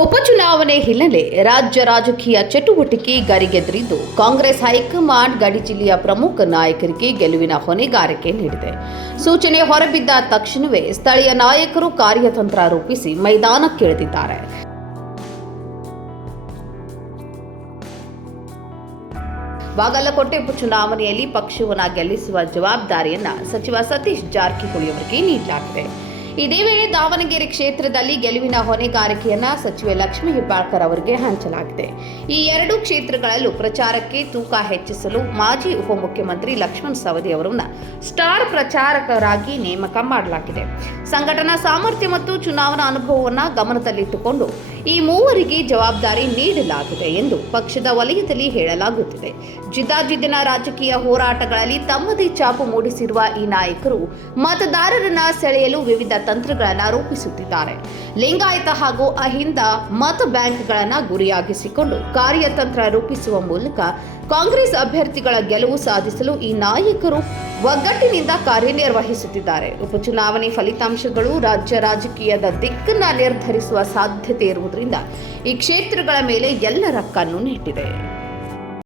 ಉಪಚುನಾವಣೆ ಹಿನ್ನೆಲೆ ರಾಜ್ಯ ರಾಜಕೀಯ ಚಟುವಟಿಕೆ ಗರಿಗೆದರಿದ್ದು ಕಾಂಗ್ರೆಸ್ ಹೈಕಮಾಂಡ್ ಗಡಿ ಜಿಲ್ಲೆಯ ಪ್ರಮುಖ ನಾಯಕರಿಗೆ ಗೆಲುವಿನ ಹೊಣೆಗಾರಿಕೆ ನೀಡಿದೆ. ಸೂಚನೆ ಹೊರಬಿದ್ದ ತಕ್ಷಣವೇ ಸ್ಥಳೀಯ ನಾಯಕರು ಕಾರ್ಯತಂತ್ರ ರೂಪಿಸಿ ಮೈದಾನಕ್ಕಿಳಿದಿದ್ದಾರೆ. ಬಾಗಲಕೋಟೆ ಉಪಚುನಾವಣೆಯಲ್ಲಿ ಪಕ್ಷವನ್ನು ಗೆಲ್ಲಿಸುವ ಜವಾಬ್ದಾರಿಯನ್ನ ಸಚಿವ ಸತೀಶ್ ಜಾರಕಿಹೊಳಿ ಅವರಿಗೆ ನೀಡಲಾಗಿದೆ. ಇದೇ ವೇಳೆ ದಾವಣಗೆರೆ ಕ್ಷೇತ್ರದಲ್ಲಿ ಗೆಲುವಿನ ಹೊಣೆಗಾರಿಕೆಯನ್ನ ಸಚಿವೆ ಲಕ್ಷ್ಮೀ ಹೆಬ್ಬಾಳ್ಕರ್ ಅವರಿಗೆ ಹಂಚಲಾಗಿದೆ. ಈ ಎರಡೂ ಕ್ಷೇತ್ರಗಳಲ್ಲೂ ಪ್ರಚಾರಕ್ಕೆ ತೂಕ ಹೆಚ್ಚಿಸಲು ಮಾಜಿ ಉಪಮುಖ್ಯಮಂತ್ರಿ ಲಕ್ಷ್ಮಣ ಸವದಿ ಅವರನ್ನ ಸ್ಟಾರ್ ಪ್ರಚಾರಕರಾಗಿ ನೇಮಕ ಮಾಡಲಾಗಿದೆ. ಸಂಘಟನಾ ಸಾಮರ್ಥ್ಯ ಮತ್ತು ಚುನಾವಣಾ ಅನುಭವವನ್ನು ಗಮನದಲ್ಲಿಟ್ಟುಕೊಂಡು ಈ ಮೂವರಿಗೆ ಜವಾಬ್ದಾರಿ ನೀಡಲಾಗಿದೆ ಎಂದು ಪಕ್ಷದ ವಲಯದಲ್ಲಿ ಹೇಳಲಾಗುತ್ತಿದೆ. ಜಿದ್ದಾಜಿದ್ದಿನ ರಾಜಕೀಯ ಹೋರಾಟಗಳಲ್ಲಿ ತಮ್ಮದೇ ಛಾಪು ಮೂಡಿಸಿರುವ ಈ ನಾಯಕರು ಮತದಾರರನ್ನ ಸೆಳೆಯಲು ವಿವಿಧ ತಂತ್ರಗಳನ್ನು ರೂಪಿಸುತ್ತಿದ್ದಾರೆ. ಲಿಂಗಾಯತ ಹಾಗೂ ಅಹಿಂದ ಮತ ಬ್ಯಾಂಕ್ಗಳನ್ನು ಗುರಿಯಾಗಿಸಿಕೊಂಡು ಕಾರ್ಯತಂತ್ರ ರೂಪಿಸುವ ಮೂಲಕ ಕಾಂಗ್ರೆಸ್ ಅಭ್ಯರ್ಥಿಗಳ ಗೆಲುವು ಸಾಧಿಸಲು ಈ ನಾಯಕರು ಒಗ್ಗಟ್ಟಿನಿಂದ ಕಾರ್ಯನಿರ್ವಹಿಸುತ್ತಿದ್ದಾರೆ. ಉಪಚುನಾವಣೆ ಫಲಿತಾಂಶಗಳು ರಾಜ್ಯ ರಾಜಕೀಯದ ದಿಕ್ಕನ್ನು ನಿರ್ಧರಿಸುವ ಸಾಧ್ಯತೆ ಇರುವುದರಿಂದ ಈ ಕ್ಷೇತ್ರಗಳ ಮೇಲೆ ಎಲ್ಲರ ಕಣ್ಣು ನೆಟ್ಟಿದೆ.